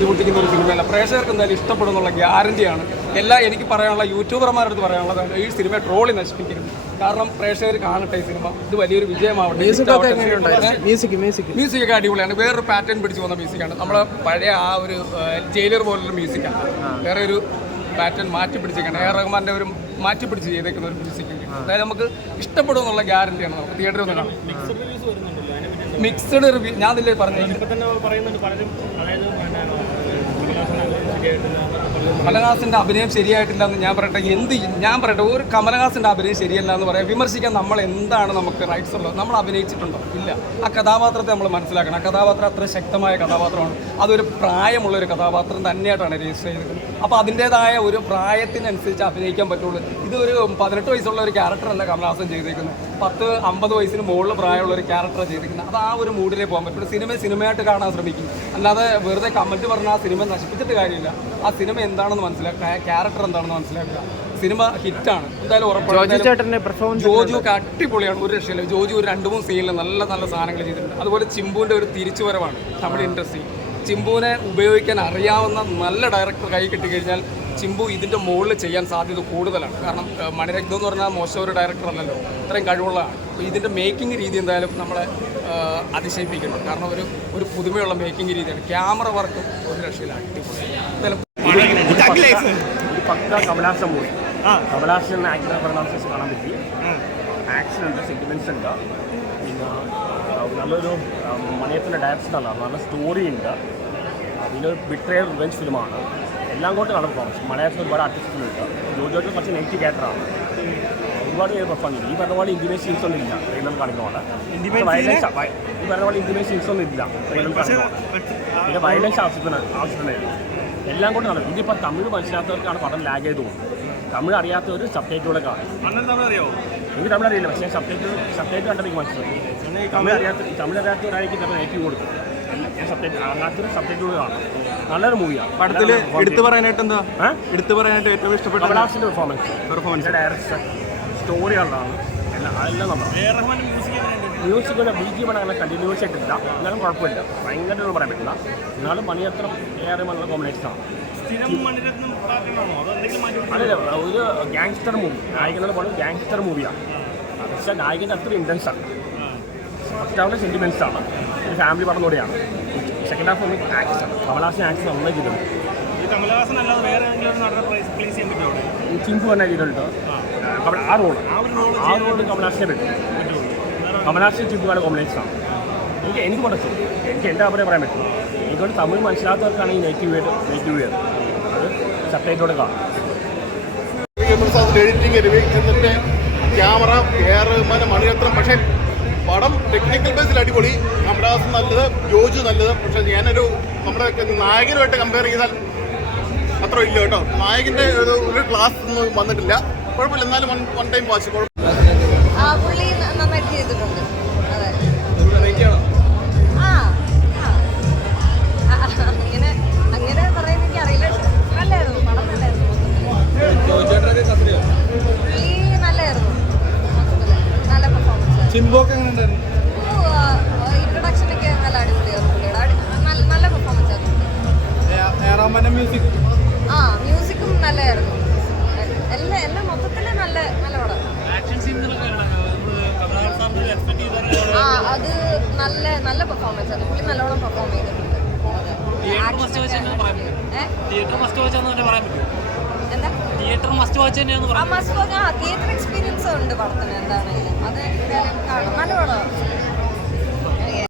ബുദ്ധിമുട്ടിക്കുന്ന ഒരു സിനിമയല്ല. പ്രേക്ഷകർക്ക് എന്തായാലും ഇഷ്ടപ്പെടുന്നുള്ള ഗ്യാരണ്ടിയാണ്. എനിക്ക് പറയാനുള്ള യൂട്യൂബർമാരുടെ അടുത്ത് പറയാനുള്ളത്, ഈ സിനിമ ട്രോളി നശിപ്പിക്കരുത്. കാരണം പ്രേക്ഷകർ കാണട്ടെ ഈ സിനിമ, ഇത് വലിയൊരു വിജയമാവട്ടെ. മ്യൂസിക്കൊക്കെ അടിപൊളിയാണ്. വേറൊരു പാറ്റേൺ പിടിച്ചു പോകുന്ന മ്യൂസിക്കാണ്. നമ്മളെ പഴയ ആ ഒരു ജയിലർ പോലുള്ള മ്യൂസിക്കാണ്. വേറെ ഒരു പാറ്റേൺ മാറ്റി പിടിച്ചേക്കാണ്. റഹ്മാൻ്റെ ഒരു മാറ്റി പിടിച്ച് ചെയ്തേക്കുന്ന ഒരു മ്യൂസിക്. അതായത് നമുക്ക് ഇഷ്ടപ്പെടും എന്നുള്ള ഗ്യാരണ്ടിയാണ്. നമുക്ക് തിയേറ്ററിൽ ഒന്ന് കാണാം. മിക്സഡ് റിവ്യൂ ഞാൻ അതിൽ പറഞ്ഞു. കമലഹാസൻ്റെ അഭിനയം ശരിയായിട്ടില്ല എന്ന് ഞാൻ പറയട്ടെ. ഒരു കമലഹാസൻ്റെ അഭിനയം ശരിയല്ല എന്ന് പറയാം. വിമർശിക്കാൻ നമ്മൾ എന്താണ് നമുക്ക് റൈറ്റ്സ് ഉള്ളത്? നമ്മൾ അഭിനയിച്ചിട്ടുണ്ടോ? ഇല്ല. ആ കഥാപാത്രത്തെ നമ്മൾ മനസ്സിലാക്കണം. ആ കഥാപാത്രം അത്ര ശക്തമായ കഥാപാത്രമാണ്. അതൊരു പ്രായമുള്ളൊരു കഥാപാത്രം തന്നെയായിട്ടാണ് രജിസ്റ്റർ ചെയ്തിരിക്കുന്നത്. അപ്പോൾ അതിൻ്റേതായ ഒരു പ്രായത്തിനനുസരിച്ച് അഭിനയിക്കാൻ പറ്റുള്ളൂ. ഇതൊരു 18 വയസ്സുള്ള ഒരു ക്യാരക്ടറല്ല കമലഹാസൻ ചെയ്തിരിക്കുന്നത്. 10-50 വയസ്സിന് മുകളിൽ പ്രായമുള്ള ഒരു ക്യാരക്ടറാണ് ചെയ്തിരിക്കുന്നത്. അത് ആ ഒരു മൂഡിലേ പോകാൻ പറ്റുള്ളൂ. സിനിമയായിട്ട് കാണാൻ ശ്രമിക്കും. അല്ലാതെ വെറുതെ കമൻറ്റ് പറഞ്ഞാൽ ആ സിനിമ നശിപ്പിച്ചിട്ട് കാര്യമില്ല. ആ സിനിമ എന്താണെന്ന് മനസ്സിലാക്കുക, ക്യാരക്ടർ എന്താണെന്ന് മനസ്സിലാക്കുക. സിനിമ ഹിറ്റാണ് എന്തായാലും ഉറപ്പാണ്. ജോജുവൊക്കെ അടിപൊളിയാണ്, ഒരു രക്ഷയില്ല. ജോജു ഒരു 2-3 സീനിൽ നല്ല നല്ല സാധനങ്ങൾ ചെയ്തിട്ടുണ്ട്. അതുപോലെ ചിമ്പുവിൻ്റെ ഒരു തിരിച്ചുവരവാണ് തമിഴ് ഇൻഡസ്ട്രി. ചിമ്പുവിനെ ഉപയോഗിക്കാൻ അറിയാവുന്ന നല്ല ഡയറക്ടർ കൈ കിട്ടിക്കഴിഞ്ഞാൽ ചിമ്പു ഇതിൻ്റെ മുകളിൽ ചെയ്യാൻ സാധ്യത കൂടുതലാണ്. കാരണം മണിരത്നം എന്ന് പറഞ്ഞാൽ മോശം ഒരു ഡയറക്ടർ അല്ലല്ലോ, ഇത്രയും കഴിവുള്ളതാണ്. അപ്പോൾ ഇതിൻ്റെ മേക്കിംഗ് രീതി എന്തായാലും നമ്മളെ അതിശയിപ്പിക്കുന്നുണ്ട്. കാരണം ഒരു പുതുമയുള്ള മേക്കിംഗ് രീതിയാണ്. ക്യാമറ വർക്കും ഒരു രക്ഷയില്ല, അടിപൊളി. പക്ക Kamal Haasan movie. Kamal Haasan actor performances കാണാൻ പറ്റി. ആക്ഷൻ ഉണ്ട്, സെന്റിമെന്റ്സ് ഉണ്ട്, പിന്നെ നല്ലൊരു മണിയത്തിൻ്റെ ഡയറക്ഷനാണ്, നല്ല സ്റ്റോറി ഉണ്ട്, പിന്നെ ഒരു ബിട്രയൽ റിവെഞ്ച് ഫിലിമാണ്. എല്ലാം കൊണ്ട് നല്ല പെർഫോമൻസ്. മലയാളത്തിൽ ഒരുപാട് ആർട്ടിസ്റ്റുകളുണ്ട്. ജോജോട്ട് കുറച്ച് നെഗറ്റീവ് ക്യാരക്ടറാണ്. ഒരുപാട് പേര് പെർഫോം ചെയ്തു. ഈ പറഞ്ഞ പോലെ ഇൻറ്റിമേറ്റ് സീൻസ് ഒന്നും ഇല്ല ട്രെയിലർ കാണിക്കുന്നതുകൊണ്ട്. ഈ പറഞ്ഞ പോലെ ഇൻറ്റിമേറ്റ് സീൻസ് ഒന്നും ഇല്ല ട്രെയിലർ കാണിക്കുന്നതുകൊണ്ട്. പിന്നെ വയലൻസ് ആവശ്യത്തിന് എല്ലാം കൊണ്ട് നടക്കും. ഇതിപ്പോൾ തമിഴ് മനസ്സിലാത്തവർക്കാണ് പടം ലാഗ് ചെയ്ത് പോകുന്നത്. തമിഴ് അറിയാത്തവർ സബ്ടൈറ്റിലൂടെ കാണും. എനിക്ക് തമിഴ് അറിയില്ല, പക്ഷേ സബ്ടൈറ്റിൽ കണ്ടാൽ എനിക്ക് മനസ്സിലായി. തമിഴ് അറിയാത്തവരായിരിക്കും ചിലപ്പോൾ നെഗറ്റീവ് കൊടുക്കും. ഞാൻ സബ്ടൈറ്റിലൂടെ കാണും. നല്ലൊരു മൂവിയാണ്. പടത്തിൽ എടുത്തു പറയാനായിട്ട് ഏറ്റവും ഇഷ്ടപ്പെട്ട കമലഹാസൻ്റെ പെർഫോമൻസ്, ഡയറക്ഷൻ, സ്റ്റോറി ഉള്ളതാണ്. അതെല്ലാം നമ്മൾ മ്യൂസിക്കിൻ്റെ BGM അങ്ങനെ കണ്ടിന്യൂസ് ആയിട്ടില്ല, എന്നാലും കുഴപ്പമില്ല. ഭയങ്കരമൊന്നും പറയാൻ പറ്റില്ല. എന്നാലും മണിയത്രം ഏറെ നല്ല കോമ്പിനേഷനാണ്. അതല്ല, ഒരു ഗാങ്സ്റ്റർ മൂവി. നായകനെന്ന് പറയുന്നത് ഗാങ്സ്റ്റർ മൂവിയാണ്. പക്ഷേ നായകൻ്റെ അത്ര ഇൻറ്റൻസാണ്. ഫസ്റ്റ് ഹാഫ് സെൻറ്റിമെൻറ്റ്സ് ആണ്. ഒരു ഫാമിലി പടം കൂടെയാണ്. സെക്കൻഡ് ഹാഫ് നമുക്ക് ആക്ഷൻ, കമലഹാസൻ ആക്ഷൻ നന്നായി ചെയ്തിട്ടുണ്ട്. ചിമ്പു തന്നെ ചെയ്തിട്ടുണ്ട്. ആ റോള് കമലഹാസനെ പറ്റും. കമലഹാസൻ ചിമ്പുവാണ് കോമ്പിനേഷനാണ്. എനിക്ക് പഠിച്ചു. എനിക്ക് എൻ്റെ അഭിപ്രായം പറയാൻ പറ്റും. എനിക്കൊണ്ട് തമിഴ് മനസ്സിലാത്തവർക്കാണ് ഈ നെഗറ്റീവ് ചെയ്ത് അത് സബ്ടൈറ്റിലൂടെ കാണും. Editing, camera, Mani Ratnam. പക്ഷേ പടം ടെക്നിക്കൽ ബേസിൽ അടിപൊളി. കമലഹാസൻ നല്ലത്, ജോജു നല്ലത്. പക്ഷേ ഞാനൊരു നമ്മുടെ നായകനുമായിട്ട് കമ്പയർ ചെയ്താൽ അത്ര ഇല്ല കേട്ടോ. നായകൻ്റെ ഒരു ക്ലാസ് ഒന്നും വന്നിട്ടില്ല. കുഴപ്പമില്ല, എന്നാലും വൺ ടൈം വാച്ച്. പുള്ളി നന്നായിട്ട് ചെയ്തിട്ടുണ്ട്. അതെ, അങ്ങനെ പറയാൻ എനിക്ക് അറിയില്ല. നല്ലായിരുന്നു, പടം നല്ലായിരുന്നു. പുള്ളി നല്ലായിരുന്നു, നല്ല പെർഫോമൻസ്. ഇൻട്രൊഡക്ഷനൊക്കെ നല്ല അടിപൊളിയായിരുന്നു. പുള്ളിയുടെ നല്ല പെർഫോമൻസ് ആയിരുന്നു. മ്യൂസിക്കും നല്ലതായിരുന്നു. എല്ലാം മൊത്തത്തിൽ നല്ല പടം. അത് നല്ല പെർഫോമൻസ് ആണ്. പുള്ളി നല്ലോണം പെർഫോം ചെയ്തിട്ടുണ്ട്. തിയേറ്റർ എക്സ്പീരിയൻസ് ഉണ്ട് പടത്തിന്. എന്താണെങ്കിലും അത്